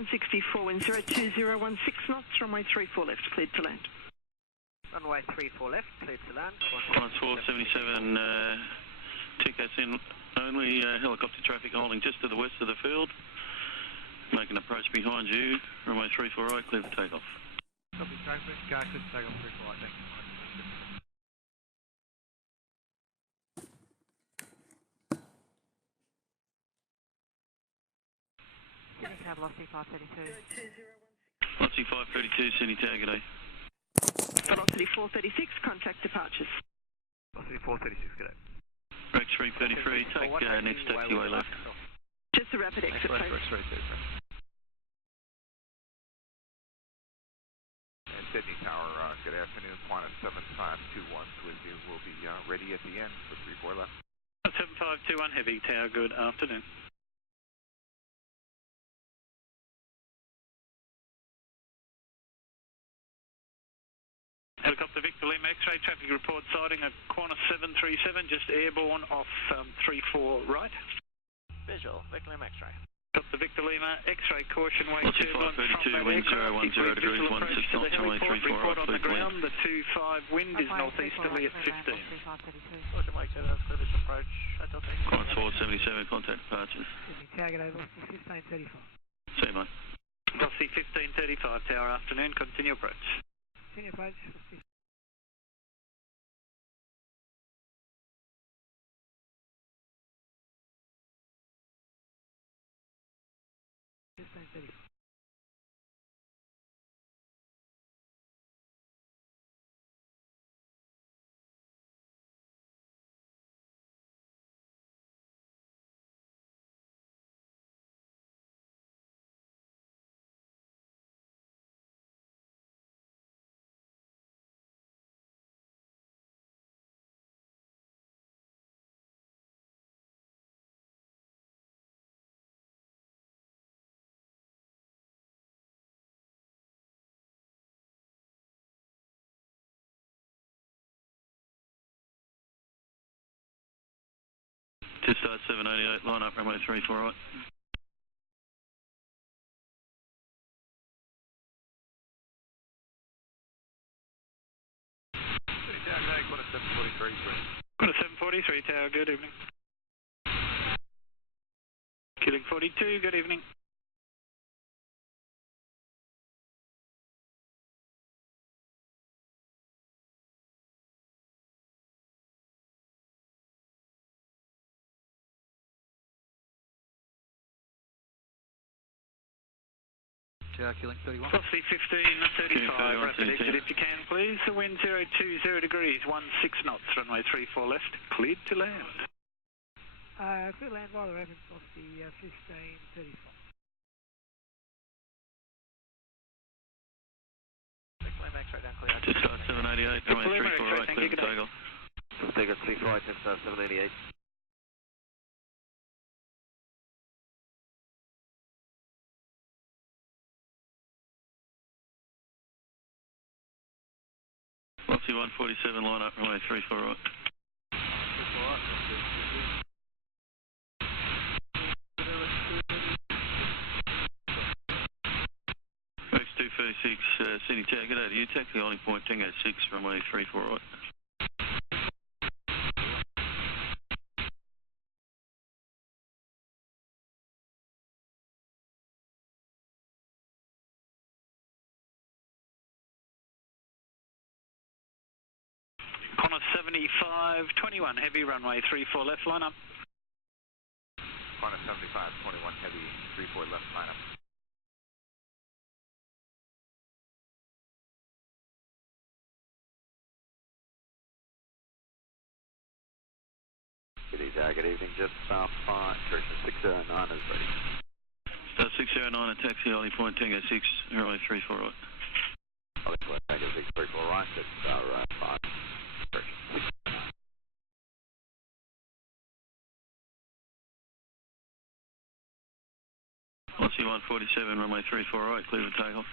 764, wind 02016 knots, runway 34 left, cleared to land. Runway 34 left, cleared to land. Qantas 477, TCAS in, only helicopter traffic holding just to the west of the field. Make an approach behind you, runway 34 right, clear for takeoff. Copy traffic, clear to takeoff 34 right, thank you. Velocity 532. Velocity 532, Sydney Tower, g'day. Velocity 436, contact departures. Velocity 436, g'day. Rex 333, take next taxiway left. Just a rapid exit, please. And Sydney Tower, good afternoon. Qantas 7521's with you. We'll be ready at the end for 34 left. 7521 Heavy Tower, good afternoon. Helicopter Victor Lima X-ray traffic report sighting at Qantas 737, just airborne off 34 right. Visual, Victor Lima X-ray. Helicopter Victor Lima X-ray caution wake Velocity 532, wind 010 degrees, 16 knots, runway 34 report right, on the clear to ground, land. the 25 wind is northeasterly at 15. Caution wake 7, clear visual approach. Qantas 477, contact departures. Sydney Tower, g'day, velocity 1535. See you, mate. Velocity 1535, tower afternoon, continue approach. Continue approach. 1535. Just 788, line up, runway 34 right. Sydney Tower, g'day, Qantas 743. Qantas 743, tower, good evening. Killing 42, good evening. Killing 31. Velocity 1535, rapid exit if you can please. The wind 020 degrees, 16 knots, runway 34 left, cleared to land. Clear land via the rapid velocity 1535. Victor Lima X-ray down clear. Just 788, runway 34 right, clear for takeoff. Take us 34 right, just 788. Velocity 147, line up, runway 34 right. 34 right, Rex 236, Sydney Tower, g'day to you, taxi holding point Tango 6, runway 34 right. Qantas 7521 Heavy, runway 34 left, line up. Qantas 7521 Heavy, 34 left, line up. Good evening, just correction 609 is ready. Star 609 at taxi holding point Tango 6, runway 34 right. Holding point Tango 6, 34 right, that's 5. Correction 609. Velocity 147, runway 34 right, clear for takeoff.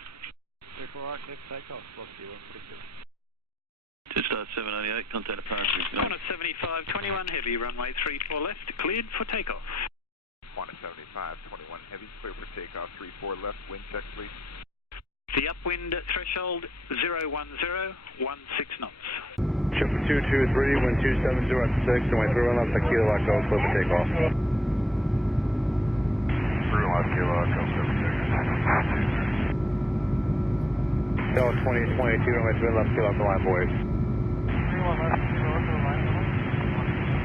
34 right, clear for takeoff, velocity 147. Just 788, contact departure. Qantas 7521 Heavy, runway 34 left, cleared for takeoff. Qantas 75 521 heavy, clear for takeoff, 34 left, wind check please. The upwind threshold 010, 16 knots. Chipper 223, wind 270 at 6, runway 31 left, Kilo Echo, clear for takeoff. 31 left, Kilo Echo, clear for takeoff. Delta 2022, runway 3 left, Kilo Echo, line boys. 31 left,